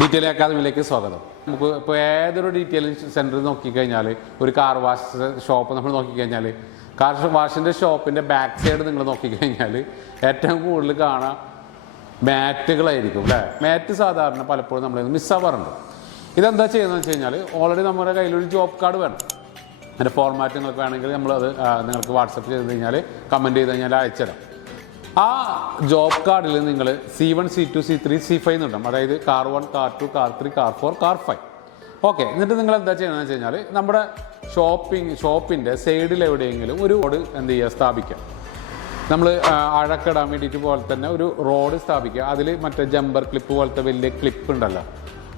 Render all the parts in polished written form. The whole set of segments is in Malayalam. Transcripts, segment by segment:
ഡീറ്റെയിൽ അക്കാദമിയിലേക്ക് സ്വാഗതം. നമുക്ക് ഇപ്പോൾ ഏതൊരു ഡീറ്റെയിൽ സെൻറ്ററിൽ നോക്കിക്കഴിഞ്ഞാൽ, ഒരു കാർ വാഷ് ഷോപ്പ് നമ്മൾ നോക്കിക്കഴിഞ്ഞാൽ, കാർ വാഷിൻ്റെ ഷോപ്പിൻ്റെ ബാക്ക് സൈഡ് നിങ്ങൾ നോക്കിക്കഴിഞ്ഞാൽ ഏറ്റവും കൂടുതൽ കാണാം മാറ്റുകളായിരിക്കും അല്ലേ. മാറ്റ് സാധാരണ പലപ്പോഴും നമ്മളിത് മിസ്സാവാറുണ്ട്. ഇതെന്താ ചെയ്യുന്നതെന്ന് വെച്ച് കഴിഞ്ഞാൽ, ഓൾറെഡി നമ്മുടെ കയ്യിലൊരു ജോബ് കാർഡ് വേണം. അതിൻ്റെ ഫോർമാറ്റ് നിങ്ങൾക്ക് വേണമെങ്കിൽ നമ്മളത് നിങ്ങൾക്ക് വാട്സപ്പ് ചെയ്ത് കഴിഞ്ഞാൽ, കമൻറ്റ് ചെയ്ത് കഴിഞ്ഞാൽ അയച്ചുതരാം. ആ ജോബ് കാർഡിൽ നിങ്ങൾ C1 C2 C3 C5 എന്നുണ്ടാവും. അതായത് car 1 car 2 car 3 car 4 car 5. Okay, എന്നിട്ട് നിങ്ങൾ എന്താ ചെയ്യണമെന്ന് വെച്ച് കഴിഞ്ഞാൽ, നമ്മുടെ ഷോപ്പിൻ്റെ സൈഡിൽ എവിടെയെങ്കിലും ഒരു റോഡ് എന്ത് ചെയ്യുക, സ്ഥാപിക്കുക. നമ്മൾ അഴക്കിടാൻ വേണ്ടിയിട്ട് പോലെ തന്നെ ഒരു റോഡ് സ്ഥാപിക്കുക. അതിൽ മറ്റേ ജമ്പർ ക്ലിപ്പ് പോലത്തെ വലിയ ക്ലിപ്പ് ഉണ്ടല്ലോ,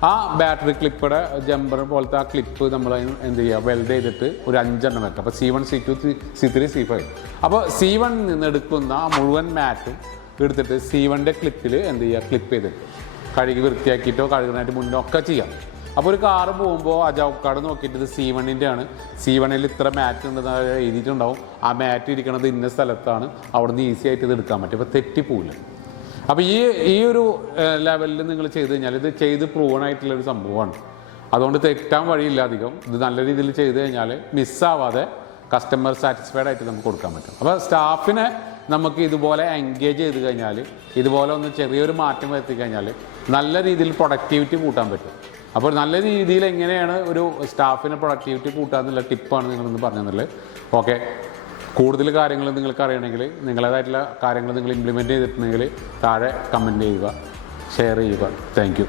ആ ബാറ്ററി ക്ലിപ്പുടെ ജമ്പർ പോലത്തെ ആ ക്ലിപ്പ് നമ്മൾ എന്ത് ചെയ്യുക, വെൽഡ് ചെയ്തിട്ട് ഒരു 5 എണ്ണം വെക്കുക. അപ്പോൾ C1 C2 C3 C5. അപ്പോൾ C1 നിന്ന് എടുക്കുന്ന ആ മുഴുവൻ മാറ്റും എടുത്തിട്ട് C1ൻ്റെ ക്ലിപ്പിൽ എന്ത് ചെയ്യുക, ക്ലിപ്പ് ചെയ്തിട്ട് കഴുകി വൃത്തിയാക്കിയിട്ടോ കഴുകുന്നതിന് മുന്നോ ഒക്കെ ചെയ്യാം. അപ്പോൾ ഒരു കാറ് പോകുമ്പോൾ ആ ജോബ് കാർഡ് നോക്കിയിട്ട് ഇത് C1ൻ്റെ ആണ്, C1ൽ ഇത്ര മാറ്റ് ഉണ്ടെന്ന് എഴുതിയിട്ടുണ്ടാവും. ആ മാറ്റ് ഇരിക്കുന്നത് ഇന്ന സ്ഥലത്താണ്, അവിടെ നിന്ന് ഈസി ആയിട്ട് ഇത് എടുക്കാൻ പറ്റും. അപ്പോൾ തെറ്റിപ്പോവില്ല. അപ്പോൾ ഈ ഒരു ലെവലിൽ നിങ്ങൾ ചെയ്ത് കഴിഞ്ഞാൽ ഇത് ചെയ്ത് പ്രൂവൺ ആയിട്ടുള്ളൊരു സംഭവമാണ്. അതുകൊണ്ട് തെറ്റാൻ വഴിയില്ല അധികം. ഇത് നല്ല രീതിയിൽ ചെയ്ത് കഴിഞ്ഞാൽ മിസ്സാവാതെ കസ്റ്റമർ സാറ്റിസ്ഫൈഡ് ആയിട്ട് നമുക്ക് കൊടുക്കാൻ പറ്റും. അപ്പോൾ സ്റ്റാഫിനെ നമുക്ക് ഇതുപോലെ എൻഗേജ് ചെയ്ത് കഴിഞ്ഞാൽ, ഇതുപോലെ ഒന്ന് ചെറിയൊരു മാറ്റം വരുത്തി കഴിഞ്ഞാൽ നല്ല രീതിയിൽ പ്രൊഡക്ടിവിറ്റി കൂട്ടാൻ പറ്റും. അപ്പോൾ നല്ല രീതിയിൽ എങ്ങനെയാണ് ഒരു സ്റ്റാഫിനെ പ്രൊഡക്ടിവിറ്റി കൂട്ടാന്നുള്ള ടിപ്പാണ് നിങ്ങളൊന്ന് പറഞ്ഞതെന്നുള്ളത്. ഓക്കെ, കൂടുതൽ കാര്യങ്ങൾ നിങ്ങൾക്ക് അറിയണമെങ്കിൽ, നിങ്ങളേതായിട്ടുള്ള കാര്യങ്ങൾ നിങ്ങൾ ഇംപ്ലിമെൻറ്റ് ചെയ്തിട്ടുണ്ടെങ്കിൽ താഴെ കമൻറ്റ് ചെയ്യുക, ഷെയർ ചെയ്യുക. Thank you.